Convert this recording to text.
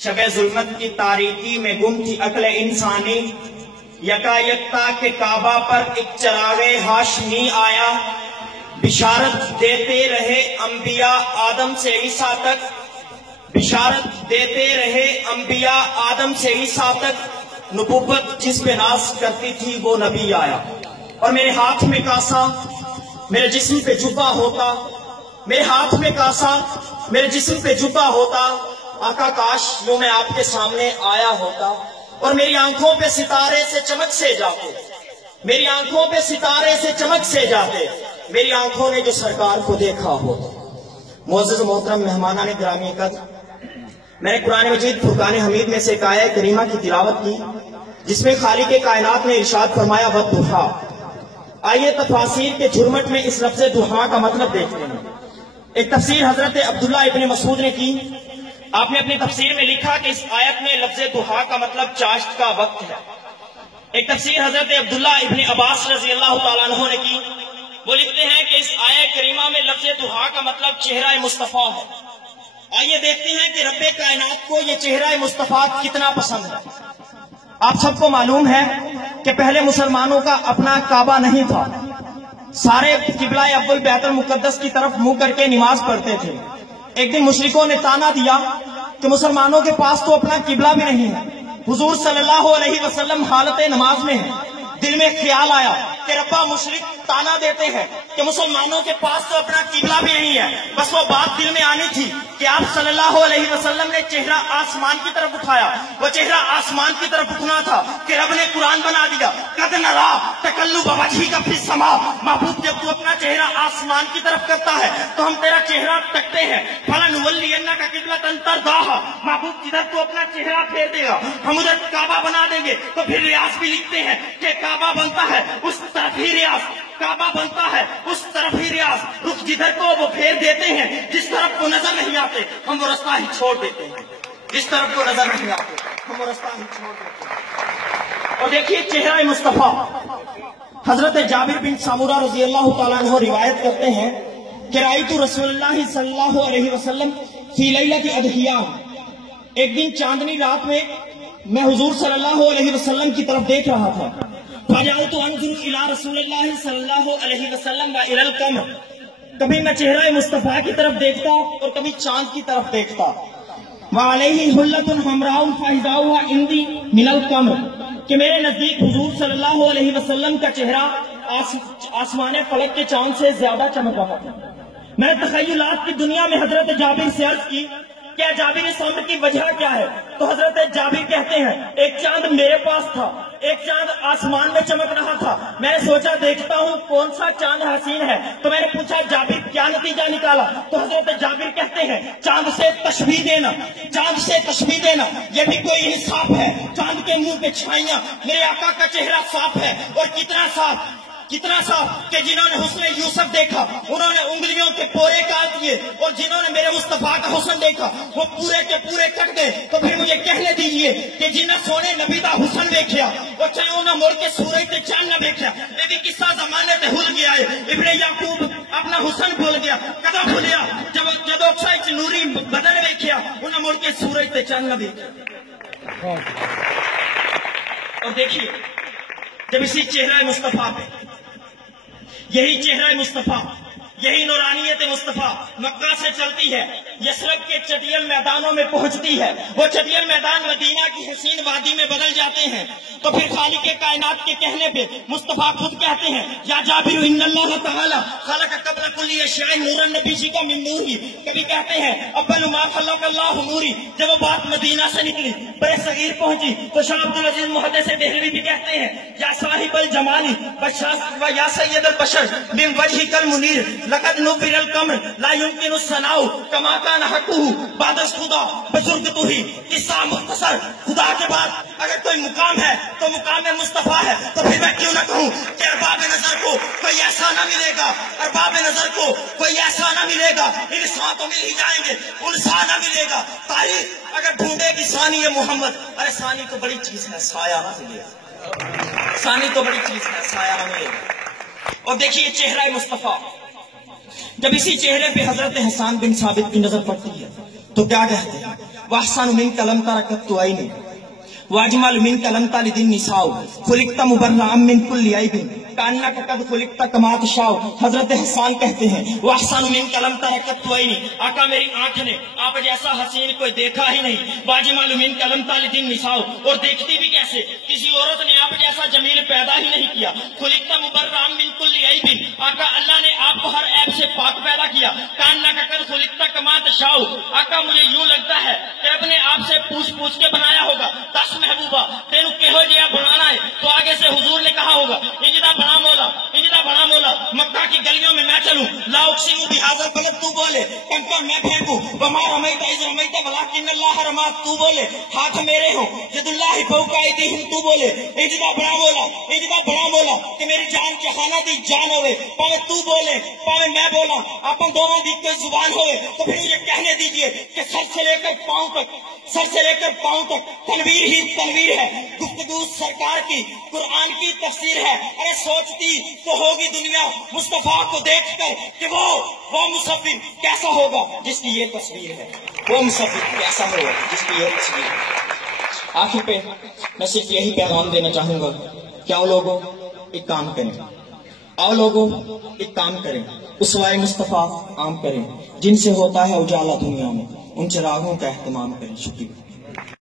شب ظلمت کی تاریکی میں گم تھی عقل انسانی، یکا یکتا کے کعبہ پر ایک چراغ ہاشمی آیا، بشارت دیتے رہے انبیاء آدم سے عیسیٰ تک، بشارت دیتے رہے انبیاء آدم سے عیسیٰ تک، نبوت جس پہ ناز کرتی تھی وہ نبی آیا۔ اور میرے ہاتھ میں کاسا میرے جسم پہ جبا ہوتا، میرے ہاتھ میں کاسا میرے جسم پہ جبا ہوتا، آقا کاش یوں میں آپ کے سامنے آیا ہوتا، اور میری آنکھوں پہ ستارے سے چمک سے جاتے، میری آنکھوں پہ ستارے سے چمک سے جاتے، میری آنکھوں نے جو سرکار کو دیکھا ہوتا۔ معزز محترم مہمانان گرامی قدر، میں نے قرآن مجید فرقان حمید میں سے ایک آیہ کریمہ کی تلاوت کی جس میں خالق کائنات نے ارشاد فرمایا والضحیٰ۔ آئیے تفاسیر کے جھرمٹ میں اس لفظ ضحیٰ کا مطلب دیکھتے ہیں۔ ایک تفسیر حضرت عبداللہ ابن مسعود نے کی، آپ نے اپنی تفسیر میں لکھا کہ اس آیت میں لفظ ضحیٰ کا مطلب چاشت کا وقت ہے۔ ایک تفسیر حضرت عبداللہ ابن عباس رضی اللہ تعالیٰ عنہ نے کی، وہ لکھتے ہیں کہ اس آیہ کریمہ میں لفظ ضحیٰ کا مطلب چہرہ مصطفیٰ ہے۔ آئیے دیکھتے ہیں کہ رب کائنات کو یہ چہرہ مصطفیٰ کتنا پسند ہے۔ آپ سب کو معلوم ہے کہ پہلے مسلمانوں کا اپنا کعبہ نہیں تھا، سارے قبلہ اول بیت المقدس کی طرف منہ کر کے نماز پڑھتے تھے۔ ایک دن مشرکوں نے تانا دیا کہ مسلمانوں کے پاس تو اپنا قبلہ بھی نہیں ہے، حضور صلی اللہ علیہ وسلم حالت نماز میں ہیں۔ دل میں خیال آیا کہ ربا مشرک تانا دیتے ہیں کہ مسلمانوں کے پاس تو اپنا قبلہ بھی نہیں ہے، بس وہ بات دل میں آنی تھی کہ آپ صلی اللہ علیہ وسلم نے چہرہ آسمان کی طرف اٹھایا۔ وہ چہرہ آسمان کی طرف اٹھنا تھا کہ رب نے قرآن بنا دیا، قد نرا تقلب وجہک فی السماء، محبوب جب تو اپنا چہرہ آسمان کی طرف کرتا ہے تو ہم تیرا چہرہ تکتے ہیں۔ فلنولینک قبلۃ ترضاھا، محبوب جدھر تو اپنا چہرہ پھیر دے گا ہم ادھر کعبہ بنا دیں گے۔ تو پھر ریاض بھی لکھتے ہیں کہ کعبہ بنتا ہے اس طرف ہی ریاض، کعبہ بنتا ہے اس طرف ہی ریاض، رخ جدھر کو وہ پھیر دیتے ہیں جس طرف کو نظر نہیں آتے ہم وہ رستہ ہی چھوڑ دیتے ہیں، جس طرف کو نظر نہیں آتے ہم وہ رستہ ہی چھوڑ دیتے ہیں۔ اور دیکھیے چہرہ مصطفیٰ، حضرت جابر بن سامورہ رضی اللہ تعالیٰ عنہ روایت کرتے ہیں کہ رأیت رسول اللہ صلی اللہ علیہ وسلم فی لیلۃ اضحیٰ، ایک دن چاندنی رات میں میں حضور صلی اللہ علیہ وسلم کی طرف دیکھ رہا تھا۔ فجعلت انظر الی رسول اللہ صلی اللہ علیہ وسلم و الی القمر، کبھی میں چہرہ مصطفیٰ کی طرف دیکھتا اور کبھی چاند کی طرف دیکھتا۔ وعلیہ حلۃ حمراء فاذاها عندی من القمر، کہ میرے نزدیک حضور صلی اللہ علیہ وسلم کا چہرہ آسمان فلک کے چاند سے زیادہ چمک رہا تھا۔ میں نے تخیلات کی دنیا میں حضرت جابر سے عرض کی کیا جابر اس امر کی وجہ کیا ہے؟ تو حضرت جابر کہتے ہیں ایک چاند میرے پاس تھا، ایک چاند آسمان میں چمک رہا تھا، میں نے سوچا دیکھتا ہوں کون سا چاند حسین ہے، تو میں نے پوچھا جابر کیا نتیجہ نکالا؟ تو حضرت جابر کہتے ہیں چاند سے تشبیہ دینا، چاند سے تشبیہ دینا یہ بھی کوئی انصاف ہے؟ چاند کے منہ پہ چھائیاں، میرے آقا کا چہرہ صاف ہے، اور کتنا صاف کہ جنہوں نے حسن یوسف دیکھا انہوں نے انگلیوں کے پورے کاٹ دیے، اور جنہوں نے میرے مصطفیٰ کا حسن دیکھا وہ پورے کے پورے کٹ گئے۔ تو پھر مجھے کہنے دیجئے کہ جنہیں سونے نبی دا حسن دیکھیا وہ چاہے انہیں مڑ کے سورج تے چاند نہ دیکھیا، یہ بھی قصہ زمانے تے بھول گیا ہے۔ ابن یعقوب اپنا حسن بھول گیا، کدوں بھولیا؟ جب اکسائی نوری بدن دیکھیا انہیں مڑ کے سورج تے چاند نہ دیکھیا۔ اور دیکھیے جب اسی چہرہ مصطفیٰ پہ، یہی چہرہ مصطفیٰ، یہی نورانیت مصطفیٰ مکہ سے چلتی ہے، یثرب کے چٹیل میدانوں میں پہنچتی ہے، وہ چٹیل میدان مدینہ کی حسین وادی میں بدل جاتے ہیں۔ تو پھر خالق کائنات کے کہنے پہ مصطفیٰ خود کہتے ہیں یا جابر ان اللہ تعالی خلق قبل کل شیء نورا نبی کا من نوری، کبھی کہتے ہیں اول ما خلق اللہ نوری۔ جب وہ بات مدینہ سے نکلی بڑے صغیر پہنچی تو شاہ عبد العزیز محدث دہلوی بھی کہتے ہیں یا صاحب الجمالی و یا سید البشر من وجهک المنیر لقد نور القمر لا يمكن الثناء كما كان حقه بعد خدا بزرگتو ہی۔ قصہ مختصر، خدا کے بعد اگر کوئی مقام ہے تو مقام مصطفیٰ ہے، تو پھر میں کیوں نہ کہوں کہ ارباب نظر کو کوئی ایسا نہ ملے گا، ارباب نظر کو کوئی ایسا نہ ملے گا، انسان تو مل ہی جائیں گے، انسان نہ ملے گا۔ تاریخ اگر ڈھونڈے گی ثانی محمد، ارے ثانی تو بڑی چیز ہے، سایہ نہ ملے گا، ثانی تو بڑی چیز ہے، سایہ نہ ملے گا۔ اور دیکھیے چہرہ مصطفیٰ، جب اسی چہرے پہ حضرت حسان بن ثابت کی نظر پڑتی ہے تو کیا کہتے ہیں واحسن منک لم تر قط عین واجمل منک لم تلد النساء خلقت مبرئا من کل عیب کانک قد خلقت کما تشاء۔ حضرت حسان کہتے ہیں واحسن منک لم تر قط عین، آقا میری آنکھ نے آپ جیسا حسین کوئی دیکھا ہی نہیں، واجمل منک لم تلد النساء، اور دیکھتی بھی کیسے، کسی عورت نے آپ جیسا جمیل پیدا ہی نہیں کیا، خلقت مبرئا من کل عیب، آقا اللہ نے آپ کو ہر عیب سے پاک پیدا کیا، کانک قد خلقت کما تشاء، آقا مجھے یوں لگتا ہے کہ رب نے آپ سے پوچھ کے بنایا ہوگا، دس محبوبہ تینو کہو جہا بنانا ہے، تو آگے سے حضور نے کہا ہوگا انجدہ بڑا مولا مکہ کی گلیوں میں میں چلوں، لا اقسم بہذا البلد تو بولے، کنکر میں پھینکوں، وما رمیت اذ رمیت ولکن اللہ رمى تو بولے، ہاتھ میرے ہوں ید اللہ فوق ایدیہم تو بولے، انجدہ بڑا مولا کہ میری جان جہانہ دی جان ہوئے، پاوے تو بولے پاوے میں بولا، اپن دونوں دی کوئی زبان ہوئے، تو پھر مجھے کہنے دیجئے کہ سر سے لے کر پاؤں تک تنویر ہی تنویر ہے، گفتگو سرکار کی قرآن کی تفسیر ہے۔ ارے سوچتی تو ہوگی دنیا مصطفیٰ کو دیکھ کر کہ وہ مصور کیسا ہوگا جس کی یہ تصویر ہے، وہ مصور کیسا ہوگا جس کی یہ تصویر ہے۔ آخر پہ میں صرف یہی پیغام دینا چاہوں گا کہ آؤ لوگوں ایک کام کریں، اسوائے مصطفیٰ عام کریں، جن سے ہوتا ہے اجالا دنیا میں ان چراغوں کا اہتمام کریں۔ شکریہ۔